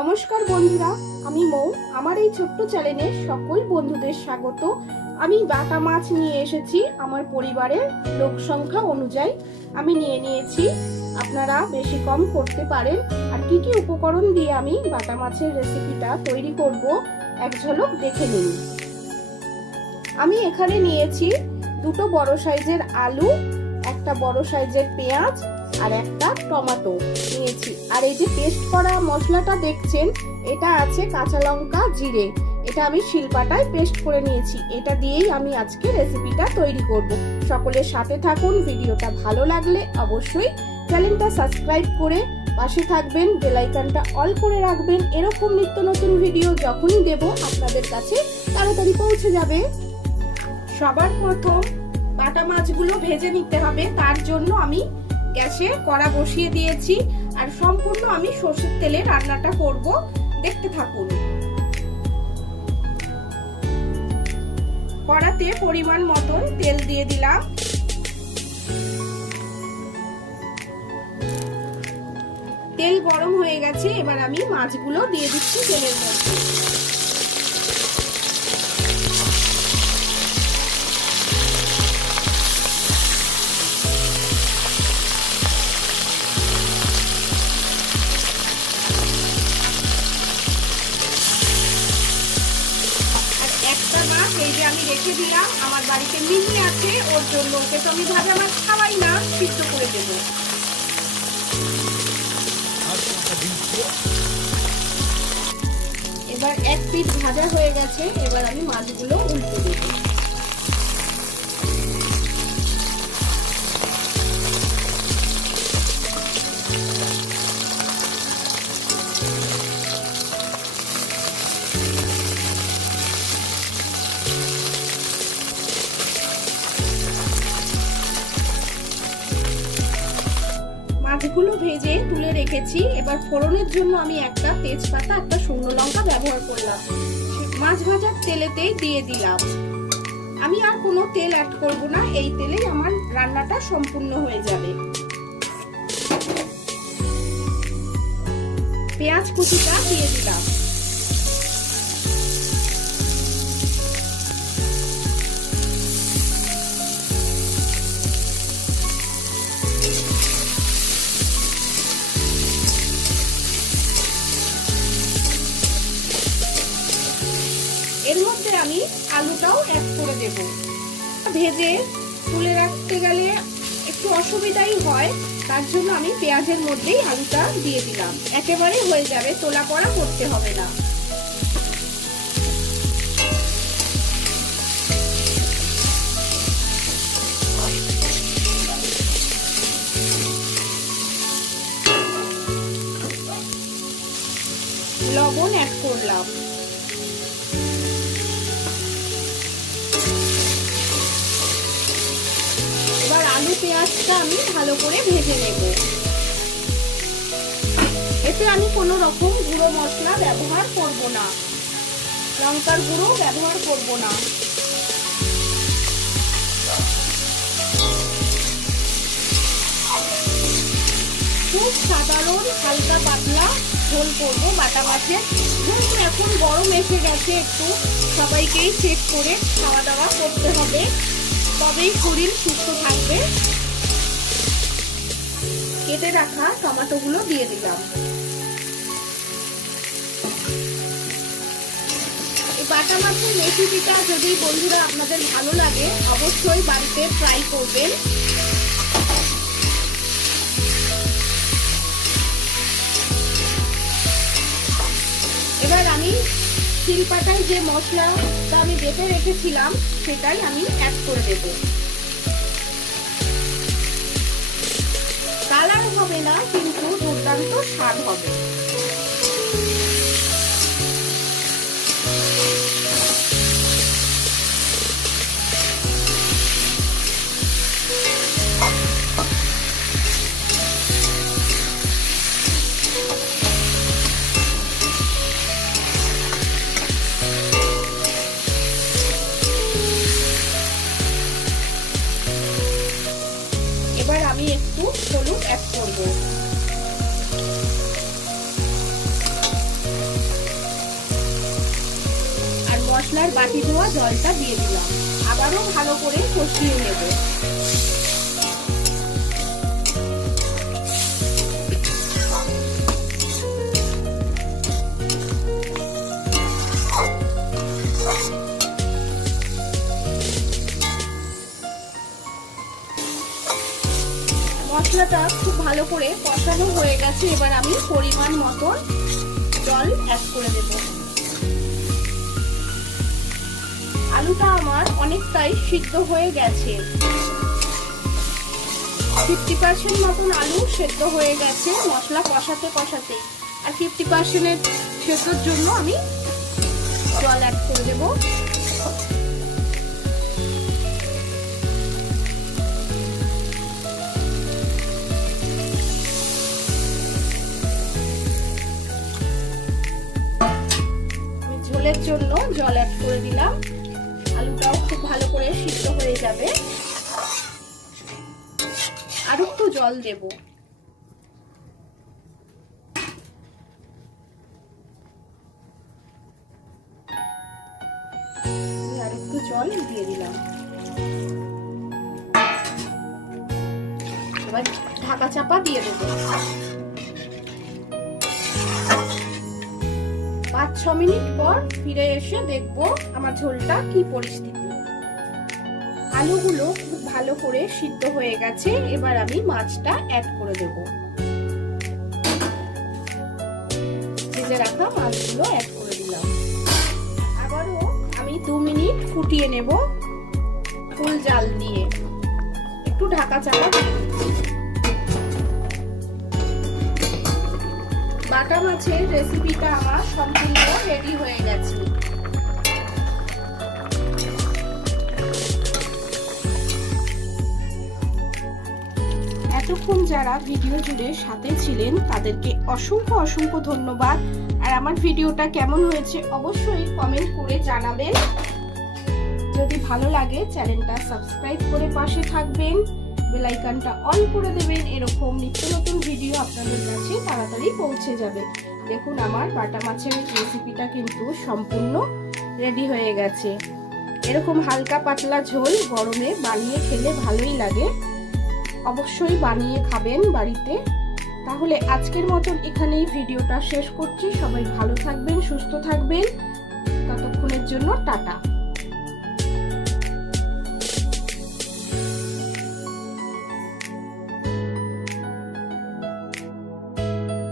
নমস্কার বন্ধুরা, আমি মৌ। আমার এই ছোট্ট চ্যানেলে সকল বন্ধুদের স্বাগত। আমি বাটা মাছ নিয়ে এসেছি। আমার পরিবারের লোক সংখ্যা অনুযায়ী আমি নিয়ে নিয়েছি। আপনারা বেশি কম করতে পারেন। আর কি কি উপকরণ দিয়ে আমি বাটা মাছের রেসিপিটা তৈরি করব এক ঝলক দেখে নিন। আমি এখানে নিয়েছি দুটো বড় সাইজের আলু, একটা বড় সাইজের পেঁয়াজ আর একটা টমেটো নিয়েছি। আর এই যে পেস্ট করা মশলাটা দেখছেন, এটা আছে কাঁচা লঙ্কা, জিরে। এটা আমি শিলপাটায় পেস্ট করে নিয়েছি। এটা দিয়েই আমি আজকে রেসিপিটা তৈরি করব। সকলের সাথে থাকুন। ভিডিওটা ভালো লাগলে অবশ্যই চ্যানেলটা সাবস্ক্রাইব করে পাশে থাকবেন, বেল আইকনটা অল করে রাখবেন। এরকম নিত্য নতুন ভিডিও যখনই দেব আপনাদের কাছে তাড়াতাড়ি পৌঁছে যাবে। সবার প্রথম বাটা মাছগুলো ভেজে নিতে হবে। তার জন্য আমি গ্যাসে কড়া বসিয়ে দিয়েছি আর সম্পূর্ণ আমি সরষের তেলে রান্নাটা করব। দেখতে থাকুন। কড়াতে পরিমাণ মতন তেল দিয়ে দিলাম। তেল গরম হয়ে গেছে, এবার আমি মাছগুলো দিয়ে দিচ্ছি তেলের মধ্যে। একটা মাছ এই যে আমি রেখে দিলাম, আমার বাড়িতে মিনি আছে, ওর জন্য। ওকে তো আমি ভাজা মাছ খাওয়াই না, সিদ্ধ করে দেবো। এবার এক পিঠ ভাজা হয়ে গেছে, এবার আমি মাছগুলো উল্টে দেবো। মাছগুলো ভেজে তুলে রেখেছি। এবার ফোড়নের জন্য আমি একটা তেজপাতা, একটা শুকনো লঙ্কা ব্যবহার করলাম। মাছ ভাজার তেলেতেই দিয়ে দিলাম। আমি আর কোনো তেল অ্যাড করব না, এই তেলেই আমার রান্নাটা সম্পূর্ণ হয়ে যাবে। পেঁয়াজ কুচিটা দিয়ে দিলাম। এর মধ্যে আমি আলুটাও অ্যাড করে দেব। ভেজে তুলে রাখতে গেলে একটু অসুবিধাই হয়, তার জন্য আমি পেঁয়াজের মধ্যেই আলুটা দিয়ে দিলাম। একেবারে হয়ে যাবে, তোলা পড়া করতে হবে না। লবণ অ্যাড করলাম। এবার আলু পেঁয়াজটা আমি ভালো করে ভেজে নেব। এতে আমি কোনো রকম গুঁড়ো মশলা ব্যবহার করব না, লঙ্কার গুঁড়ো ব্যবহার করব না। খুব সাধারণ হালকা পাতলা ঝোল করবো বাটা মাছের। যেহেতু এখন গরম এসে গেছে, একটু সবাইকেই চেক করে খাওয়া দাওয়া করতে হবে, তবেই শরীর সুস্থ থাকবে। কেটে রাখা টমেটোগুলো দিয়ে দিলাম। এই বাটা মাছের রেসিপিটা যদি বন্ধুরা আপনাদের ভালো লাগে অবশ্যই বাড়িতে ট্রাই করবেন। এবার আমি শিলপাটায় যে মশলাটা আমি বেটে রেখেছিলাম সেটাই আমি অ্যাড করে দেব। কালার হবে না, কিন্তু দুর্দান্ত স্বাদ হবে। এবার আমি একটু হলুদ অ্যাড করব। মশলার বাটি ধোয়া জলটা দিয়ে দিলাম। আবারও ভালো করে কষিয়ে নেব। মশলাটা খুব ভালো করে কষানো হয়ে গেছে। এবার আমি পরিমাণ মতো জল অ্যাড করে দেব। আলুটা আমার অনেকটাই সিদ্ধ হয়ে গেছে। 50% মতন আলু সেদ্ধ হয়ে গেছে মশলা কষাতে কষাতে। আর 50% সেদ্ধর জন্য আমি জল অ্যাড করে দেব। ঝোলের জন্য জল অ্যাড করে দিলাম। আলুটাও খুব ভালো করে সিদ্ধ হয়ে যাবে। আর একটু জল দেব। আর একটু জল দিয়ে দিলাম। এবার ঢাকা চাপা দিয়ে দেব। 5-6 মিনিট পর ফিরে এসে দেখবো আমার ঝোলটা কি পরিস্থিতি। আলুগুলো খুব ভালো করে সিদ্ধ হয়ে গেছে। এবার আমি মাছটা অ্যাড করে দেব। ভেজে রাখা মাছগুলো অ্যাড করে দিলাম। আবারও আমি 2 মিনিট ফুটিয়ে নেব ফুল জাল দিয়ে। একটু ঢাকা চাপা দিয়ে দিচ্ছি। বাটা মাছের রেসিপিটা আমার সম্পূর্ণ রেডি হয়ে গেছে। এতক্ষণ যারা ভিডিও জুড়ে সাথে ছিলেন তাদেরকে অসংখ্য অসংখ্য ধন্যবাদ। আর আমার ভিডিওটা কেমন হয়েছে অবশ্যই কমেন্ট করে জানাবেন। যদি ভালো লাগে চ্যানেলটা সাবস্ক্রাইব করে পাশে থাকবেন, বেল আইকনটা অন করে দেবেন। এরকম নিত্য নতুন ভিডিও আপনাদের কাছে তাড়াতাড়ি পৌঁছে যাবে। দেখুন আমার বাটা মাছের রেসিপিটা কিন্তু সম্পূর্ণ রেডি হয়ে গেছে। এরকম হালকা পাতলা ঝোল গরমে বানিয়ে খেলে ভালোই লাগে। অবশ্যই বানিয়ে খাবেন বাড়িতে। তাহলে আজকের মতন এখানেই ভিডিওটা শেষ করছি। সবাই ভালো থাকবেন, সুস্থ থাকবেন। ততক্ষণের জন্য টাটা।